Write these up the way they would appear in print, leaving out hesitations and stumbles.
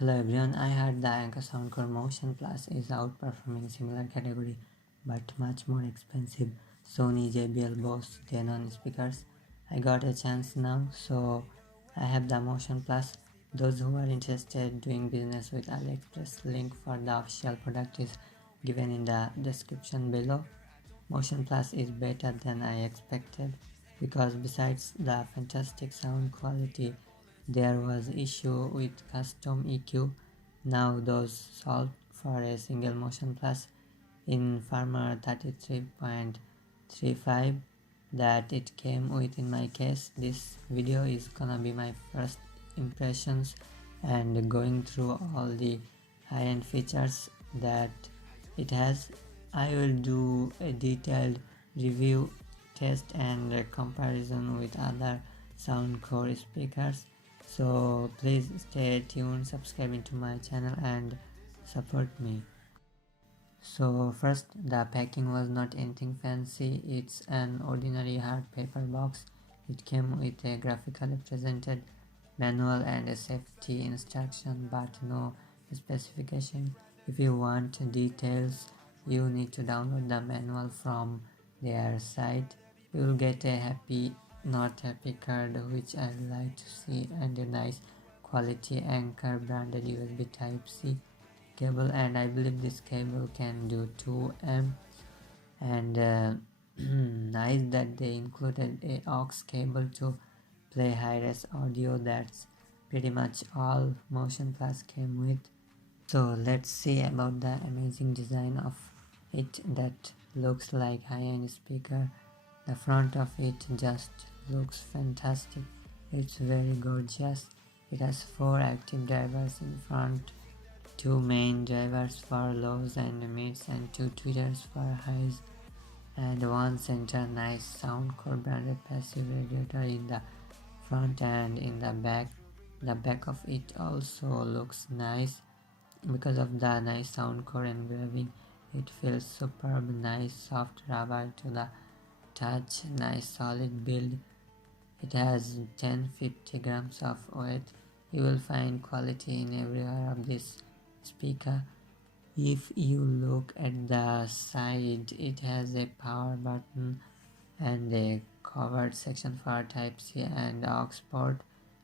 Hello everyone, I heard the Anker Soundcore Motion Plus is outperforming similar category but much more expensive Sony JBL Bose Denon speakers. I got a chance now, so I have the Motion Plus. Those who are interested doing business with AliExpress, link for the official product is given in the description below. Motion Plus is better than I expected because besides the fantastic sound quality, there was issue with custom EQ. Now those solved for a single Motion Plus in Farmer 33.35 that it came with in my case. This video is gonna be my first impressions and going through all the high-end features that it has. I will do a detailed review, test and a comparison with other Soundcore speakers. So please stay tuned, subscribe to my channel and support me. So first, the packing was not anything fancy. It's an ordinary hard paper box. It came with a graphically presented manual and a safety instruction, but no specification. If you want details, you need to download the manual from their site. You will get a happy not happy card, which I like to see, and a nice quality Anker branded USB Type-C cable, and I believe this cable can do 2 amps, and nice that they included a aux cable to play high-res audio. That's pretty much all Motion Plus came with. So let's see about the amazing design of it that looks like high-end speaker. The front of it just looks fantastic. It's very gorgeous. It has 4 active drivers in front, 2 main drivers for lows and mids and 2 tweeters for highs, and 1 center nice Soundcore branded passive radiator in the front and in the back. The back of it also looks nice because of the nice Soundcore engraving. It feels superb, nice soft rubber to the touch, nice solid build. It has 1050 grams of weight. You will find quality in everywhere of this speaker. If you look at the side, it has a power button and a covered section for Type-C and aux port.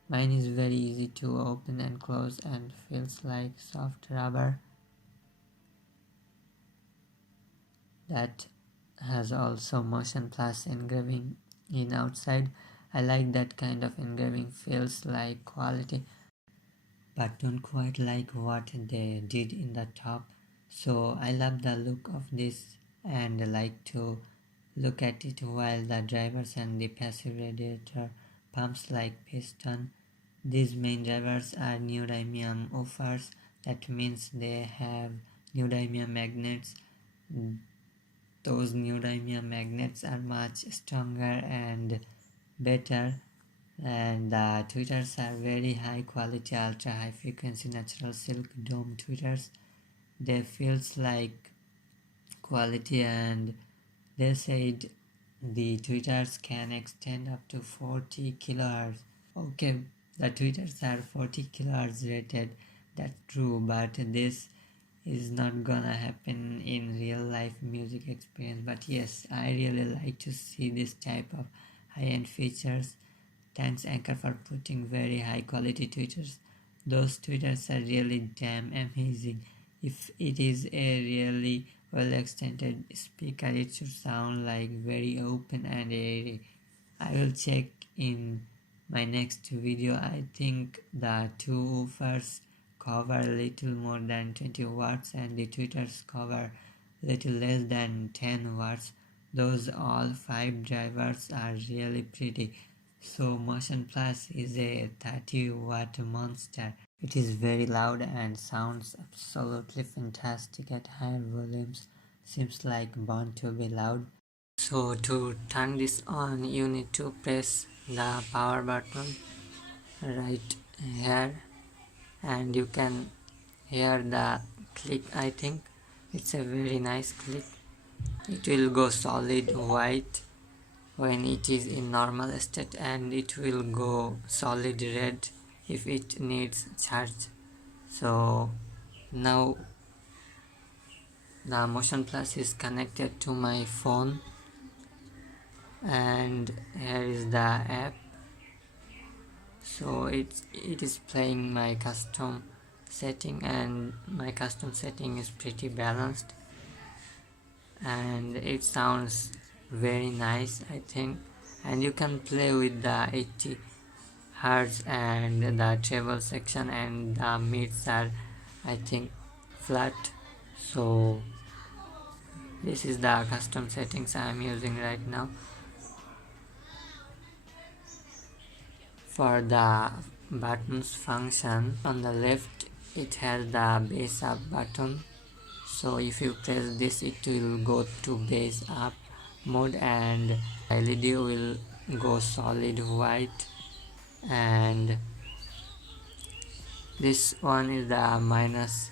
Mine is very easy to open and close and feels like soft rubber. That has also Motion Plus engraving in outside. I like that kind of engraving, feels like quality but don't quite like what they did in the top. So I love the look of this and like to look at it while the drivers and the passive radiator pumps like piston. These main drivers are neodymium woofers. That means they have neodymium magnets. Those neodymium magnets are much stronger and better, and the tweeters are very high quality, ultra high frequency natural silk dome tweeters. They feels like quality, and they said the tweeters can extend up to 40 kilohertz. Okay, the tweeters are 40 kilohertz rated, that's true, but this is not gonna happen in real life music experience. But yes, I really like to see this type of high-end features. Thanks Anker for putting very high quality tweeters. Those tweeters are really damn amazing. If it is a really well extended speaker, it should sound like very open and airy. I will check in my next video. I think the 2 woofers cover little more than 20 watts and the tweeters cover little less than 10 watts. Those all 5 drivers are really pretty. So Motion Plus is a 30 watt monster. It is very loud and sounds absolutely fantastic at higher volumes. Seems like born to be loud. So to turn this on, you need to press the power button right here, and you can hear the click. I think it's a very nice click. It will go solid white when it is in normal state, and it will go solid red if it needs charge. So now the Motion Plus is connected to my phone, and here is the app. So it is playing my custom setting, and my custom setting is pretty balanced, and it sounds very nice, I think. And you can play with the 80 hertz and the treble section, and the mids are, I think, flat. So this is the custom settings I am using right now. For the buttons function, on the left it has the bass up button. So if you press this, it will go to bass up mode, and LED will go solid white. And this one is the minus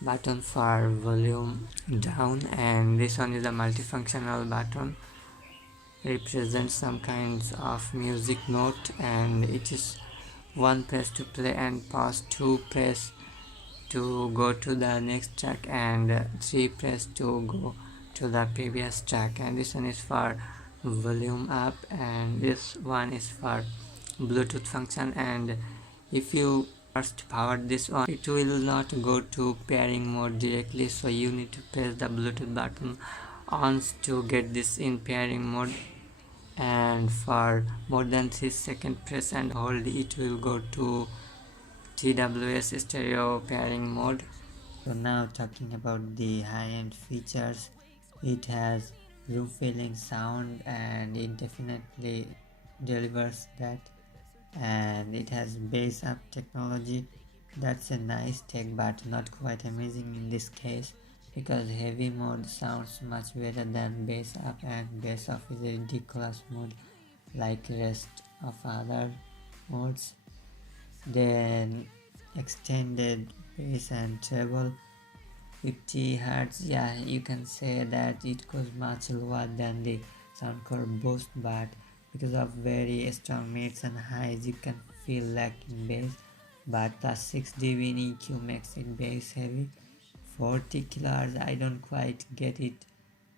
button for volume down, and this one is the multifunctional button, represents some kinds of music note, and it is one press to play and pause, two press to go to the next track, and three press to go to the previous track. And this one is for volume up, and this one is for Bluetooth function. And if you first power this on, it will not go to pairing mode directly, so you need to press the Bluetooth button on to get this in pairing mode. And for more than 3 seconds press and hold, it will go to TWS stereo pairing mode. So now talking about the high-end features, it has room filling sound, and it definitely delivers that. And it has bass up technology. That's a nice tech, but not quite amazing in this case, because heavy mode sounds much better than bass up, and bass off is a ridiculous mode like rest of other modes. Then extended bass and treble 50 Hz, yeah, you can say that it goes much lower than the Soundcore Boost, but because of very strong mids and highs, you can feel lacking bass. But the 6 dB in EQ makes it bass heavy. 40 kHz, I don't quite get it,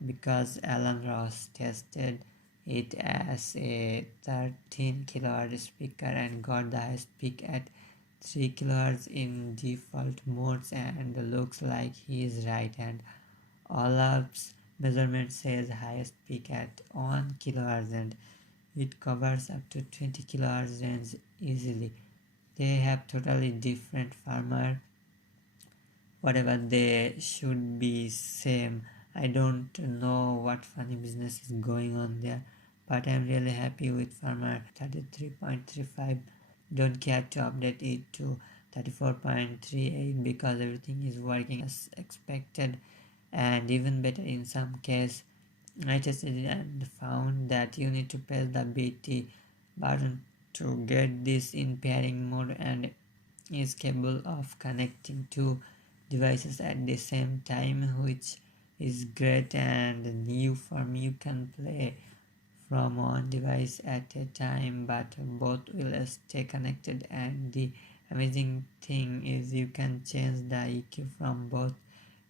because Alan Ross tested it as a 13 kHz speaker and got the highest peak at 3 kHz in default modes, and looks like he is right. And Olaf's measurement says highest peak at 1 kHz, and it covers up to 20 kHz range easily. They have totally different firmware. Whatever, they should be same. I don't know what funny business is going on there, but I'm really happy with firmware 33.35. Don't care to update it to 34.38 because everything is working as expected, and even better in some case. I tested it and found that you need to press the BT button to get this in pairing mode, and is capable of connecting two devices at the same time, which is great and new for me. You can play from one device at a time, but both will stay connected. And the amazing thing is you can change the EQ from both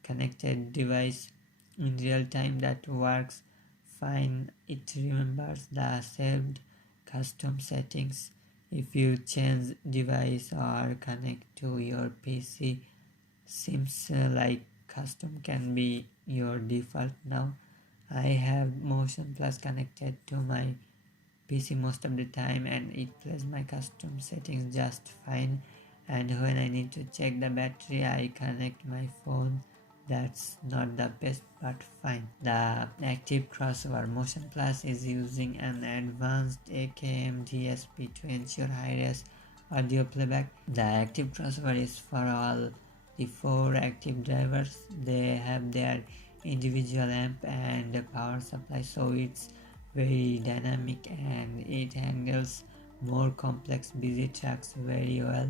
connected device in real time. That works fine. It remembers the saved custom settings. If you change device or connect to your PC, seems like custom can be your default now. I have Motion Plus connected to my PC most of the time, and it plays my custom settings just fine. And when I need to check the battery, I connect my phone. That's not the best, but fine. The active crossover Motion Plus is using an advanced AKM DSP to ensure high-res audio playback. The active crossover is for all the 4 active drivers. They have their individual amp and power supply, so it's very dynamic, and it handles more complex busy tracks very well.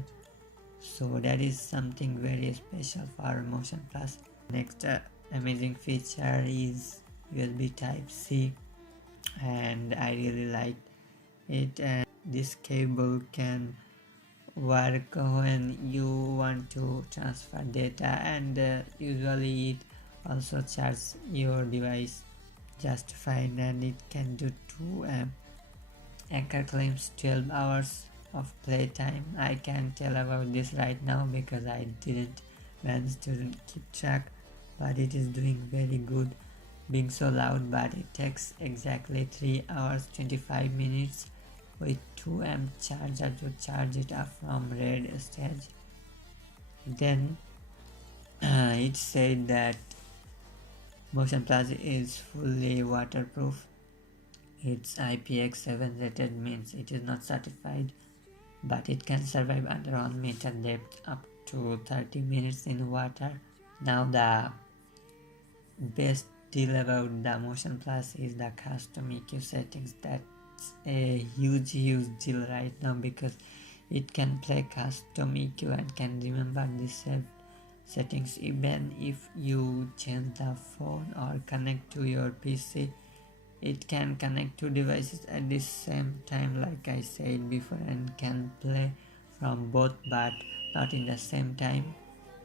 So that is something very special for Motion Plus. Next amazing feature is USB Type C, and I really like it. And this cable can work when you want want to transfer data, and usually it also charges your device just fine, and it can do 2 amp. Anker claims 12 hours of playtime. I can't tell about this right now because I didn't manage to keep track, but it is doing very good, being so loud. But it takes exactly 3 hours 25 minutes with 2 amp charger to charge it up from red stage. Then it said that Motion Plus is fully waterproof. It's IPX7 rated, means it is not certified, but it can survive under 1 meter depth up to 30 minutes in water. Now the best deal about the Motion Plus is the custom EQ settings. That's a huge deal right now because it can play custom EQ and can remember the settings even if you change the phone or connect to your PC. It can connect two devices at the same time, like I said before, and can play from both but not in the same time.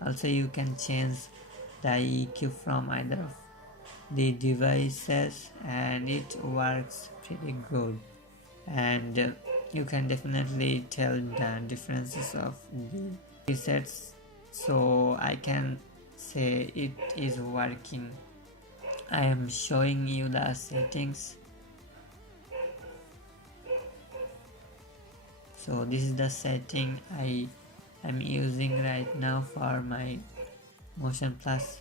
Also, you can change the EQ from either of the devices and it works pretty good. And you can definitely tell the differences of the presets, so I can say it is working. I am showing you the settings. So this is the setting I am using right now for my Motion Plus.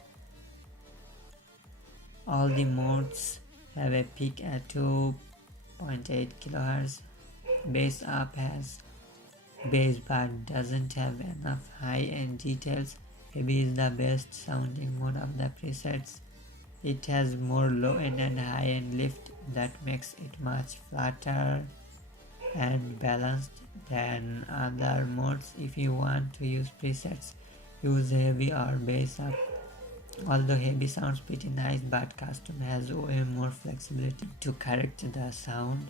All the modes have a peak at 2.8 kHz. Bass up has bass but doesn't have enough high-end details. Heavy is the best sounding mode of the presets. It has more low-end and high-end lift that makes it much flatter and balanced than other modes. If you want to use presets, use heavy or bass up. Although heavy sounds pretty nice, but custom has way more flexibility to correct the sound.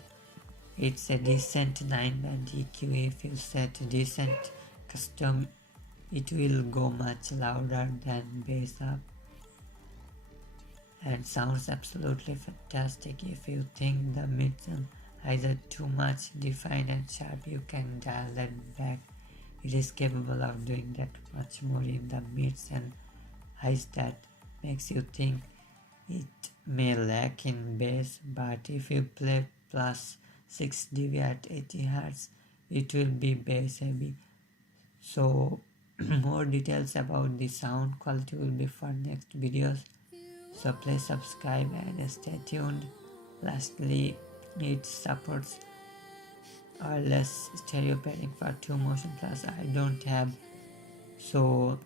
It's a decent 9-band EQ. If you set decent custom, it will go much louder than bass up and sounds absolutely fantastic. If you think the mids and highs are too much defined and sharp, you can dial that back. It is capable of doing that much more in the mids and highs that makes you think it may lack in bass, but if you play plus 6 dB at 80 Hz, it will be bass heavy. So more details about the sound quality will be for next videos. So please subscribe and stay tuned. Lastly, it supports wireless stereo pairing for 2 Motion Plus. I don't have, so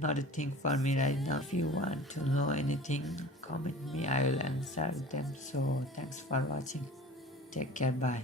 not a thing for me right now. If you want to know anything, comment me, I will answer them. So thanks for watching. Take care, bye.